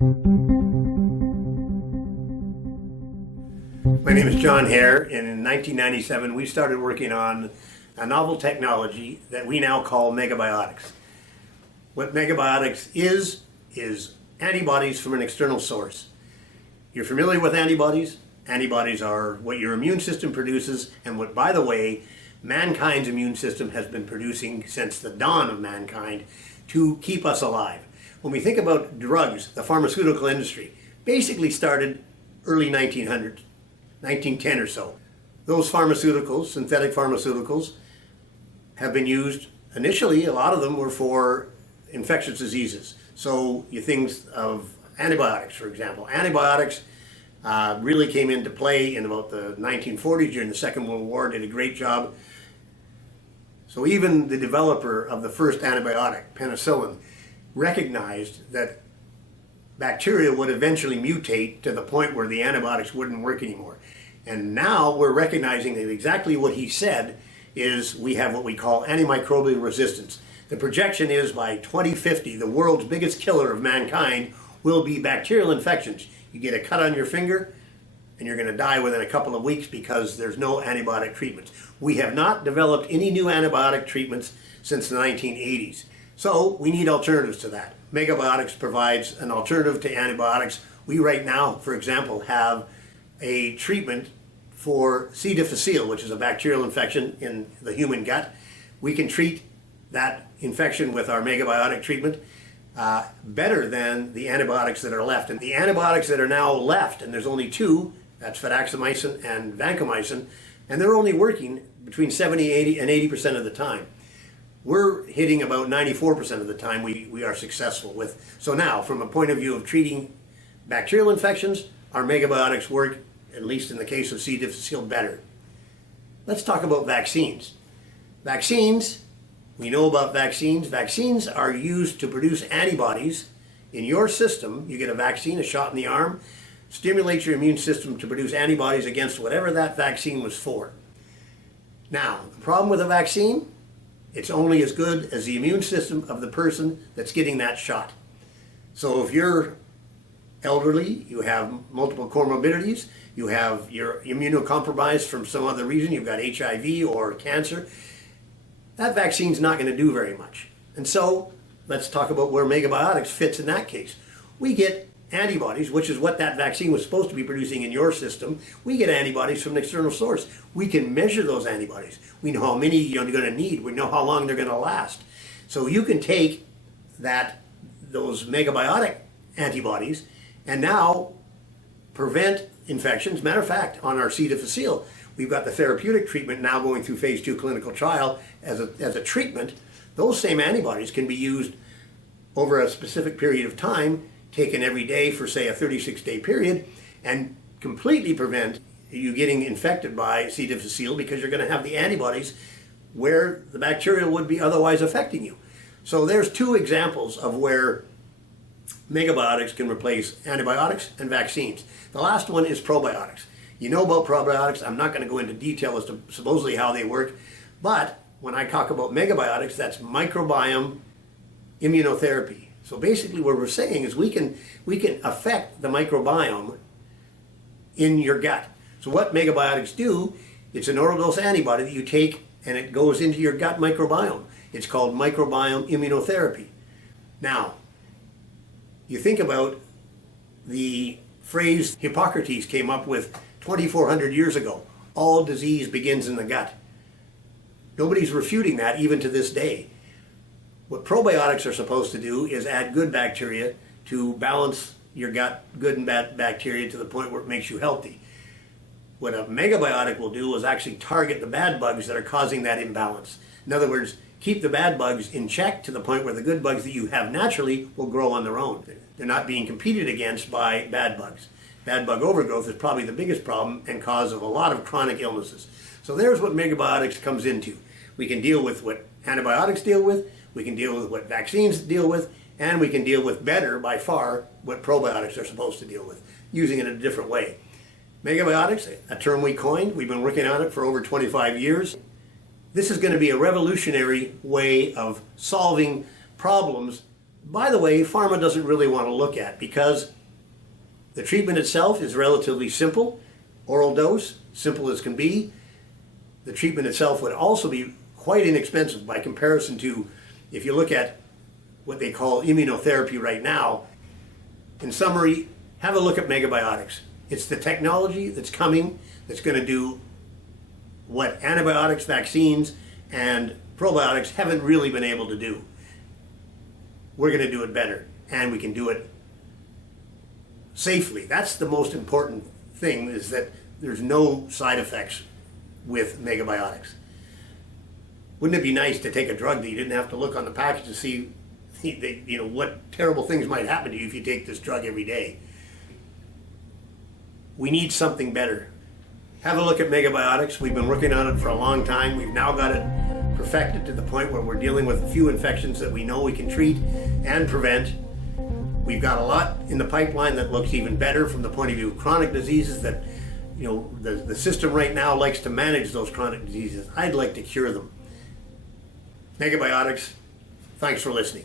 My name is John Hare, and in 1997 we started working on a novel technology that we now call MEGGABIOTIcs. What MEGGABIOTIcs is antibodies from an external source. You're familiar with antibodies? Antibodies are what your immune system produces, and what, by the way, mankind's immune system has been producing since the dawn of mankind to keep us alive. When we think about drugs, the pharmaceutical industry basically started early 1900s. 1910 or so. Those pharmaceuticals, synthetic pharmaceuticals, have been used initially, a lot of them were for infectious diseases. So you think of antibiotics, for example. Antibiotics really came into play in about the 1940s during the Second World War, did a great job. So even the developer of the first antibiotic, penicillin, recognized that bacteria would eventually mutate to the point where the antibiotics wouldn't work anymore. And now we're recognizing that exactly what he said is we have what we call antimicrobial resistance. The projection is by 2050, the world's biggest killer of mankind will be bacterial infections. You get a cut on your finger and you're going to die within a couple of weeks because there's no antibiotic treatments. We have not developed any new antibiotic treatments since the 1980s. So we need alternatives to that. MEGGABIOTIcs provides an alternative to antibiotics. We right now, for example, have a treatment for C. difficile, which is a bacterial infection in the human gut. We can treat that infection with our MEGGABIOTIC treatment better than the antibiotics that are left. And the antibiotics that are now left, and there's only two, that's fidaxomicin and vancomycin, and they're only working between 70, 80, and 80% of the time. We're hitting about 94% of the time we are successful with. So now, from a point of view of treating bacterial infections, our MEGGABIOTIcs work, at least in the case of C. difficile, better. Let's talk about vaccines. Vaccines, we know about vaccines. Vaccines are used to produce antibodies in your system. You get a vaccine, a shot in the arm, stimulates your immune system to produce antibodies against whatever that vaccine was for. Now, the problem with a vaccine, it's only as good as the immune system of the person that's getting that shot. So if you're elderly, you have multiple comorbidities, you're immunocompromised from some other reason, you've got HIV or cancer, that vaccine's not going to do very much. And so let's talk about where MEGGABIOTIcs fits in that case. We get antibodies, which is what that vaccine was supposed to be producing in your system. We get antibodies from an external source. We can measure those antibodies. We know how many you're going to need. We know how long they're going to last. So you can take those MEGGABIOTIC antibodies and now prevent infections. Matter of fact, on our C. difficile, we've got the therapeutic treatment now going through phase 2 clinical trial as a treatment. Those same antibodies can be used over a specific period of time, taken every day for, say, a 36-day period, and completely prevent you getting infected by C. difficile because you're going to have the antibodies where the bacteria would be otherwise affecting you. So there's two examples of where MEGGABIOTIcs can replace antibiotics and vaccines. The last one is probiotics. You know about probiotics. I'm not going to go into detail as to supposedly how they work, but when I talk about MEGGABIOTIcs, that's microbiome immunotherapy. So basically what we're saying is we can affect the microbiome in your gut. So what MEGGABIOTIcs do, it's an oral dose antibody that you take and it goes into your gut microbiome. It's called microbiome immunotherapy. Now, you think about the phrase Hippocrates came up with 2,400 years ago. All disease begins in the gut. Nobody's refuting that even to this day. What probiotics are supposed to do is add good bacteria to balance your gut, good and bad bacteria, to the point where it makes you healthy. What a MEGGABIOTIC will do is actually target the bad bugs that are causing that imbalance. In other words, keep the bad bugs in check to the point where the good bugs that you have naturally will grow on their own. They're not being competed against by bad bugs. Bad bug overgrowth is probably the biggest problem and cause of a lot of chronic illnesses. So there's what MEGGABIOTIcs comes into. We can deal with what antibiotics deal with, we can deal with what vaccines deal with, and we can deal with better, by far, what probiotics are supposed to deal with, using it in a different way. MEGGABIOTIcs, a term we coined, we've been working on it for over 25 years. This is going to be a revolutionary way of solving problems by the way, pharma doesn't really want to look at, because the treatment itself is relatively simple, oral dose, simple as can be. The treatment itself would also be quite inexpensive by comparison to, if you look at what they call immunotherapy right now. In summary, have a look at MEGGABIOTIcs. It's the technology that's coming that's going to do what antibiotics, vaccines, and probiotics haven't really been able to do. We're going to do it better, and we can do it safely. That's the most important thing, is that there's no side effects with MEGGABIOTIcs. Wouldn't it be nice to take a drug that you didn't have to look on the package to see what terrible things might happen to you if you take this drug every day? We need something better. Have a look at MEGGABIOTIcs. We've been working on it for a long time. We've now got it perfected to the point where we're dealing with a few infections that we know we can treat and prevent. We've got a lot in the pipeline that looks even better from the point of view of chronic diseases that, the system right now likes to manage those chronic diseases. I'd like to cure them. MEGGABIOTIcs, thanks for listening.